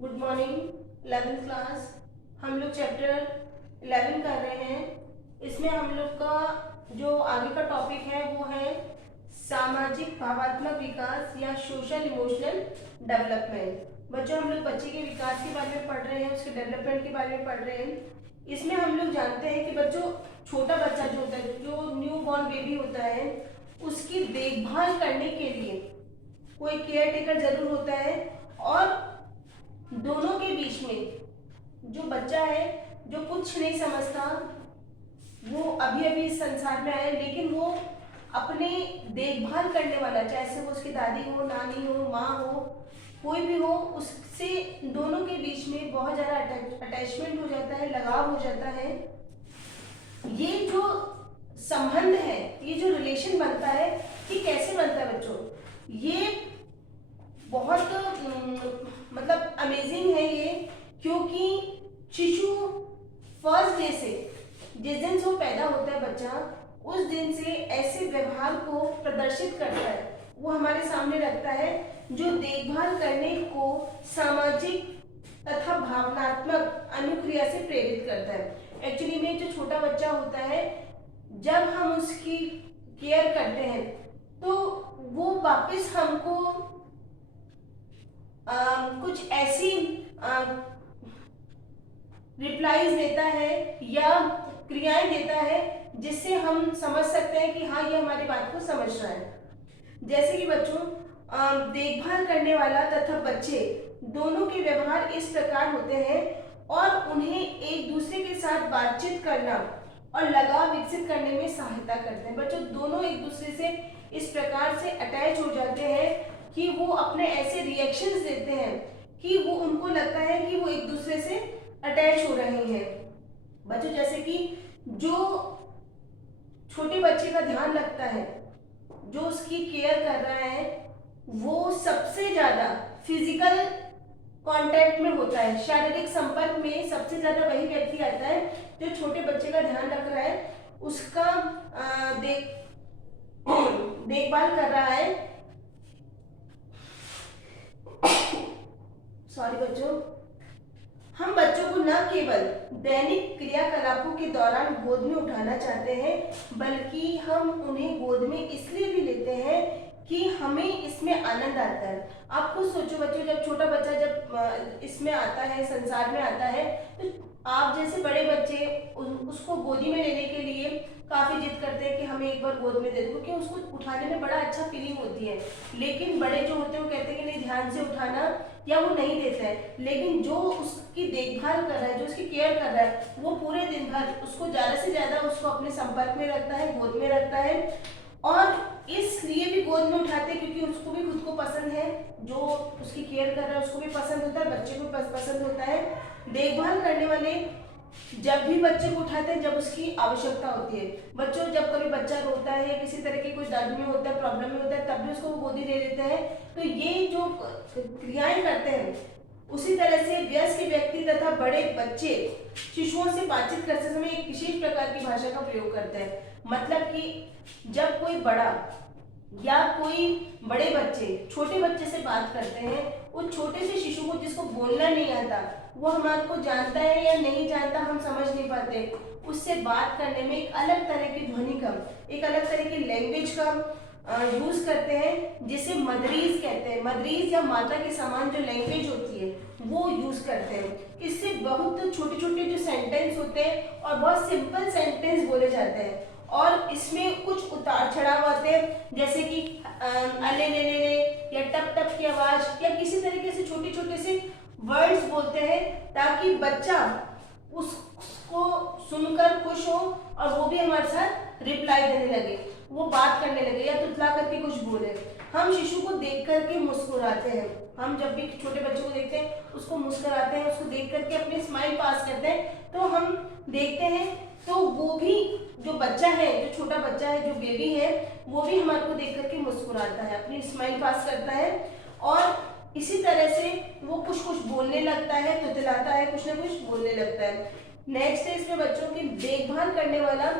Good morning 11th class. हम लोग chapter 11 कर रहे हैं। इसमें हम लोग का जो आगे का टॉपिक है वो है सामाजिक भावात्मक विकास या सोशल इमोशनल डेवलपमेंट। बच्चों, हम लोग बच्चे के विकास के बारे में पढ़ रहे हैं, उसके डेवलपमेंट के बारे में पढ़ रहे हैं। इसमें हम लोग जानते हैं कि बच्चों, छोटा बच्चा जो होता है, जो न्यू बॉर्न बेबी होता है, उसकी देखभाल करने के लिए कोई केयर टेकर जरूर होता है। और दोनों के बीच में जो बच्चा है, जो कुछ नहीं समझता, वो अभी अभी इस संसार में आया है, लेकिन वो अपने देखभाल करने वाला, चाहे से वो उसकी दादी हो, नानी हो, माँ हो, कोई भी हो, उससे दोनों के बीच में बहुत ज़्यादा अटैचमेंट हो जाता है, लगाव हो जाता है। ये जो संबंध है, ये जो रिलेशन बनता है, ये कैसे बनता है बच्चों? ये बहुत मतलब अमेजिंग है ये, क्योंकि शिशु फर्स्ट डे से, जिस दिन से वो पैदा होता है बच्चा, उस दिन से ऐसे व्यवहार को प्रदर्शित करता है, वो हमारे सामने रखता है, जो देखभाल करने को सामाजिक तथा भावनात्मक अनुक्रिया से प्रेरित करता है। एक्चुअली में जो छोटा बच्चा होता है, जब हम उसकी केयर करते हैं तो वो वापस हमको कुछ ऐसी रिप्लाईज देता है या क्रियाएं देता है जिससे हम समझ सकते हैं कि हाँ, ये हमारी बात को समझ रहा है। जैसे कि बच्चों, देखभाल करने वाला तथा बच्चे दोनों के व्यवहार इस प्रकार होते हैं और उन्हें एक दूसरे के साथ बातचीत करना और लगाव विकसित करने में सहायता करते हैं। बच्चों, दोनों एक दूसरे से इस प्रकार से अटैच हो जाते हैं कि वो अपने ऐसे रिएक्शंस देते हैं कि वो, उनको लगता है कि वो एक दूसरे से अटैच हो रहे हैं। बच्चों, जैसे कि जो छोटे बच्चे का ध्यान रखता है, जो उसकी केयर कर रहा है, वो सबसे ज्यादा फिजिकल कांटेक्ट में होता है, शारीरिक संपर्क में सबसे ज्यादा वही व्यक्ति आता है जो छोटे बच्चे का ध्यान रख रहा है, उसका देखभाल कर रहा है। सॉरी बच्चों, हम बच्चों को न केवल दैनिक क्रियाकलापों के दौरान गोद में उठाना चाहते हैं, बल्कि हम उन्हें गोद में इसलिए भी लेते हैं कि हमें इसमें आनंद आता है। आप खुद सोचो बच्चों, जब छोटा बच्चा जब इसमें आता है, संसार में आता है, तो आप जैसे बड़े बच्चे उसको गोदी में लेने के लिए काफी जिद करते हैं कि हमें एक बार गोद में दे दो, क्योंकि उसको उठाने में बड़ा अच्छा फीलिंग होती है। लेकिन बड़े जो होते हैं वो कहते हैं कि नहीं, ध्यान से उठाना, या वो नहीं देता है। लेकिन जो उसकी देखभाल कर रहा है, जो उसकी केयर कर रहा है, वो पूरे दिन भर उसको ज्यादा से ज्यादा उसको अपने संपर्क में रखता है, गोद में रखता है। और इसलिए भी गोद में उठाते हैं क्योंकि उसको भी खुद को पसंद है, जो उसकी केयर कर रहा है उसको भी पसंद होता है, बच्चे को पसंद होता है। देखभाल करने वाले जब भी बच्चे को उठाते हैं जब उसकी आवश्यकता होती है। बच्चों, जब कभी बच्चा रोता है या किसी तरह की कोई दर्द में होता है, प्रॉब्लम में होता है, तब भी उसको गोदी दे देते हैं। तो ये जो क्रियाएं करते हैं, उसी तरह से वयस्क व्यक्ति तथा बड़े बच्चे शिशुओं से बातचीत करते समय एक विशेष प्रकार की भाषा का प्रयोग करते हैं। मतलब कि जब कोई बड़ा या कोई बड़े बच्चे छोटे बच्चे से बात करते हैं, उस छोटे से शिशु को, जिसको बोलना नहीं आता, वो हमारे को जानता है या नहीं जानता हम समझ नहीं पाते, उससे बात करने में एक अलग तरह की ध्वनि का, एक अलग तरह की लैंग्वेज का यूज करते हैं, जिसे मदरीज कहते हैं। मदरीज या माता के समान जो लैंग्वेज होती है वो यूज करते हैं। इससे बहुत छोटे छोटे जो सेंटेंस होते हैं और बहुत सिंपल सेंटेंस बोले जाते हैं, और इसमें कुछ उतार चढ़ाव आते हैं, जैसे कि अले ले ले ले या टप टप की आवाज, या किसी तरीके से छोटे छोटे से वर्ड्स बोलते हैं, ताकि बच्चा उसको सुनकर खुश हो और वो भी हमारे साथ रिप्लाई देने लगे, वो बात करने लगे या तुतला करके कुछ बोले। हम शिशु को देख करके मुस्कुराते हैं। हम जब भी छोटे बच्चों को देखते हैं, उसको मुस्कुराते हैं, उसको देख करके अपने स्माइल पास करते हैं। तो हम देखते हैं, तो वो भी जो बच्चा है, जो छोटा बच्चा है, जो बेबी है, वो भी हमारे को देख करके मुस्कुराता है, अपनी स्माइल पास करता है, और इसी तरह से वो कुछ कुछ बोलने लगता है, तुतलाता है, कुछ ना कुछ बोलने लगता है। नेक्स्ट है इसमें बच्चों की देखभाल करने वाला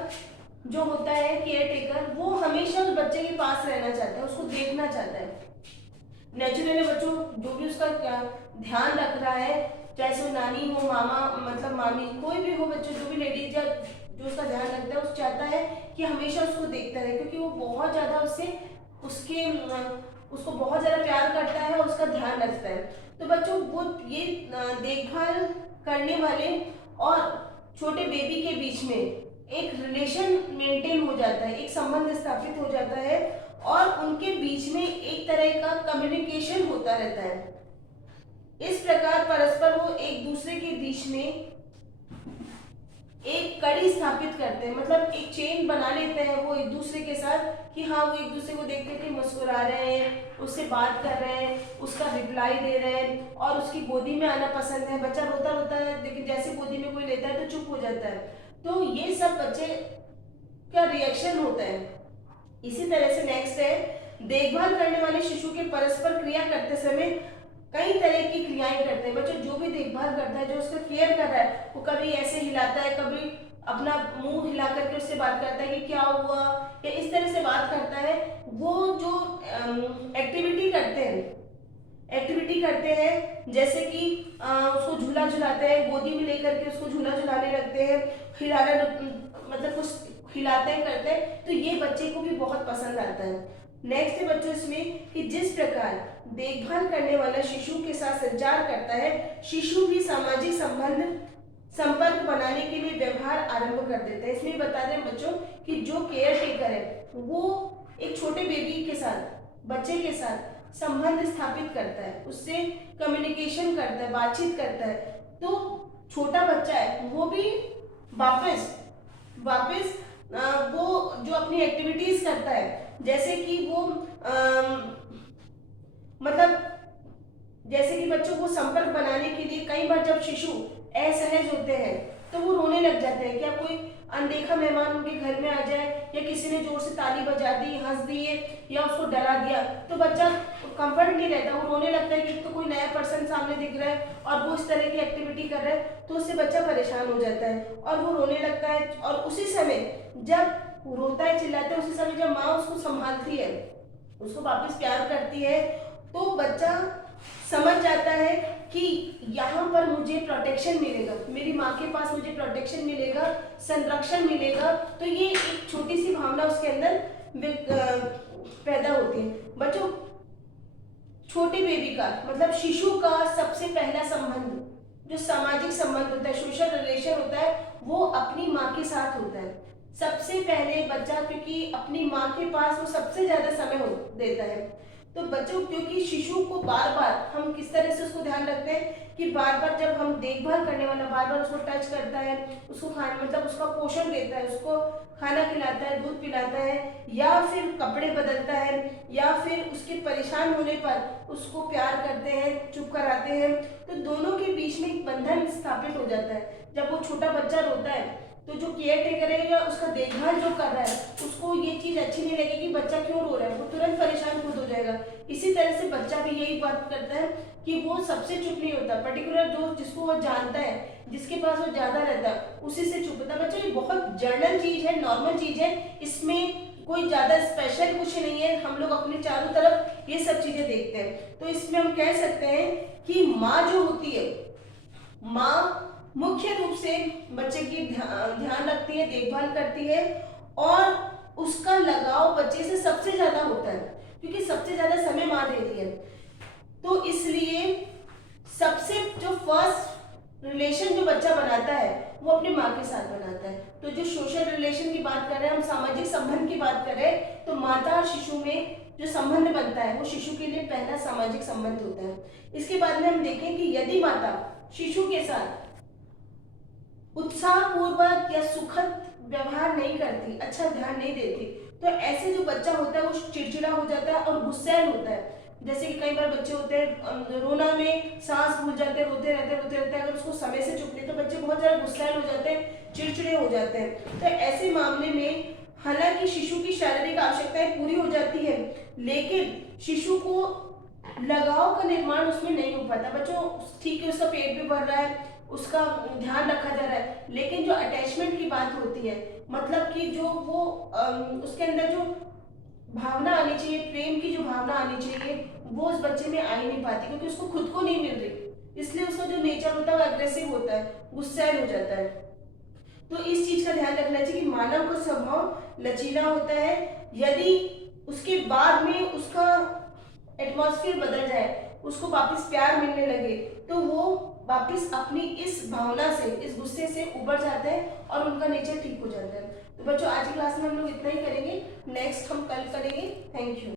जो होता है, केयर टेकर, वो हमेशा उस बच्चे के पास रहना चाहता है, उसको देखना चाहता है। नेचुरली बच्चों, जो भी उसका ध्यान रख रहा है, चाहे वो नानी हो, मामा मतलब मामी, कोई भी हो, बच्चों जो भी लेडीज या जो उसका ध्यान रखता है, उस चाहता है कि हमेशा उसको देखता रहे, क्योंकि वो बहुत ज़्यादा उसको बहुत ज़्यादा प्यार करता है और उसका ध्यान रखता है। तो बच्चों वो ये देखभाल करने वाले और छोटे बेबी के बीच में एक रिलेशन मेंटेन हो जाता है, एक संबंध स्थापित हो जाता है और उनके बीच में एक तरह का कम्युनिकेशन होता रहता है। इस प्रकार परस्पर वो एक दूसरे के बीच में एक कड़ी स्थापित करते हैं, मतलब एक चेन बना लेते हैं वो एक दूसरे के साथ, कि हाँ वो एक दूसरे को देख के मुस्कुरा रहे हैं, उससे बात कर रहे हैं, उसका रिप्लाई दे रहे हैं और उसकी गोदी में आना पसंद है। बच्चा रोता रोता है लेकिन जैसे गोदी में कोई लेता है तो चुप हो जाता है। तो ये सब बच्चे का रिएक्शन होता है। इसी तरह से नेक्स्ट है, देखभाल करने वाले शिशु के परस्पर क्रिया करते समय कई तरह की क्रियाएं करते हैं। बच्चों जो भी देखभाल करता है, जो उसका केयर कर रहा है, वो कभी ऐसे हिलाता है, कभी अपना मुंह हिला करके उससे बात करता है कि क्या हुआ, या इस तरह से बात करता है। वो जो एक्टिविटी करते हैं जैसे कि उसको झूला झुलाते हैं, गोदी में लेकर के उसको झूला झुलाने लगते हैं, हिलाना मतलब कुछ हिलाते हैं करते हैं, तो ये बच्चे को भी बहुत पसंद आता है। नेक्स्ट है बच्चों इसमें कि जिस प्रकार देखभाल करने वाला शिशु के साथ संचार करता है, शिशु भी सामाजिक संपर्क बनाने के लिए व्यवहार आरंभ कर देता है। इसमें बता दें बच्चों कि जो केयर टेकर है वो एक छोटे बेबी के साथ, बच्चे के साथ संबंध स्थापित करता है, उससे कम्युनिकेशन करता है, बातचीत करता है। तो छोटा बच्चा है वो भी वापस वो जो अपनी एक्टिविटीज करता है, जैसे कि वो मतलब जैसे कि बच्चों को संपर्क बनाने के लिए कई बार जब शिशु असहज होते हैं तो वो रोने लग जाते हैं। क्या कोई अनदेखा मेहमान उनके घर में आ जाए या किसी ने जोर से ताली बजा दी, हंस दिए या उसको डरा दिया, तो बच्चा कंफर्ट नहीं रहता, वो रोने लगता है कि तो कोई नया पर्सन सामने दिख रहा है और वो इस तरह की एक्टिविटी कर रहा है, तो उससे बच्चा परेशान हो जाता है और वो रोने लगता है। और उसी समय जब रोता है, चिल्लाता है, उसी समय जब माँ उसको संभालती है, उसको वापस प्यार करती है, तो बच्चा समझ जाता है कि यहाँ पर मुझे प्रोटेक्शन मिलेगा, मेरी माँ के पास मुझे प्रोटेक्शन मिलेगा, संरक्षण मिलेगा। तो ये एक छोटी सी भावना उसके अंदर पैदा होती है। बच्चों छोटे बेबी का मतलब शिशु का सबसे पहला संबंध जो सामाजिक संबंध होता है, सोशल रिलेशन होता है, वो अपनी माँ के साथ होता है। सबसे पहले बच्चा क्योंकि अपनी माँ के पास वो सबसे ज्यादा समय देता है, तो बच्चों क्योंकि शिशु को बार बार हम किस तरह से उसको ध्यान रखते हैं कि बार बार जब हम देखभाल करने वाला बार बार उसको टच करता है, उसको खाना मतलब उसका पोषण देता है, उसको खाना खिलाता है, दूध पिलाता है या फिर कपड़े बदलता है या फिर उसके परेशान होने पर उसको प्यार करते हैं, चुप कराते हैं, तो दोनों के बीच में एक बंधन स्थापित हो जाता है। जब वो छोटा बच्चा रोता है तो जो केयर टेकर है या उसका देखभाल जो कर रहा है उसको ये चीज अच्छी नहीं लगेगी कि बच्चा क्यों रो रहा है, वो तुरंत परेशान खुद हो जाएगा। इसी तरह से बच्चा भी यही बात करता है कि वो सबसे चुप नहीं होता, पर्टिकुलर जो जिसको वो जानता है, जिसके पास वो ज्यादा रहता है उसी से चुप होता है। बच्चा ये बहुत जनरल चीज है, नॉर्मल चीज है, इसमें कोई ज्यादा स्पेशल कुछ नहीं है। हम लोग अपने चारों तरफ ये सब चीजें देखते हैं। तो इसमें हम कह सकते हैं कि माँ जो होती है, माँ मुख्य रूप से बच्चे की ध्यान रखती है, देखभाल करती है और उसका लगाव बच्चे से सबसे ज्यादा होता है क्योंकि सबसे ज्यादा समय माँ दे रही है। तो इसलिए सबसे जो फर्स्ट रिलेशन जो बच्चा बनाता है वो अपनी माँ के साथ बनाता है। तो जो सोशल रिलेशन की बात कर रहे हैं हम, सामाजिक संबंध की बात कर रहे हैं, तो माता और शिशु में जो संबंध बनता है वो शिशु के लिए पहला सामाजिक संबंध होता है। इसके बाद में हम देखें कि यदि माता शिशु के साथ उत्साहपूर्वक या सुखद व्यवहार नहीं करती, अच्छा ध्यान नहीं देती, तो ऐसे जो बच्चा होता है वो चिड़चिड़ा हो जाता है और गुस्सैल होता है। जैसे कि कई बार बच्चे होते हैं रोना में सांस भूल जाते हैं, रोते रहते हैं, अगर उसको समय से चुप नहीं तो बच्चे बहुत ज्यादा गुस्सैल हो जाते हैं, चिड़चिड़े हो जाते हैं। तो ऐसे मामले में हालांकि शिशु की शारीरिक आवश्यकताएं पूरी हो जाती है लेकिन शिशु को लगाव का निर्माण उसमें नहीं हो पाता। बच्चों ठीक है, उसका पेट भी भर रहा है, उसका ध्यान रखा जा रहा है, लेकिन जो अटैचमेंट की बात होती है, मतलब कि जो वो उसके अंदर जो भावना आनी चाहिए, प्रेम की जो भावना आनी चाहिए, वो उस बच्चे में आ ही नहीं पाती, क्योंकि उसको खुद को नहीं मिल रही, इसलिए उसका जो नेचर होता है वो अग्रेसिव होता है, गुस्सैल हो जाता है। तो इस चीज का ध्यान रखना चाहिए कि मानव का स्वभाव लचीला होता है। यदि उसके बाद में उसका एटमॉस्फेयर बदल जाए, उसको वापस प्यार मिलने लगे, तो वो वापस अपनी इस भावना से, इस गुस्से से उबर जाते हैं और उनका नेचर ठीक हो जाता है। तो बच्चों आज की क्लास में हम लोग इतना ही करेंगे, नेक्स्ट हम कल करेंगे। Thank you.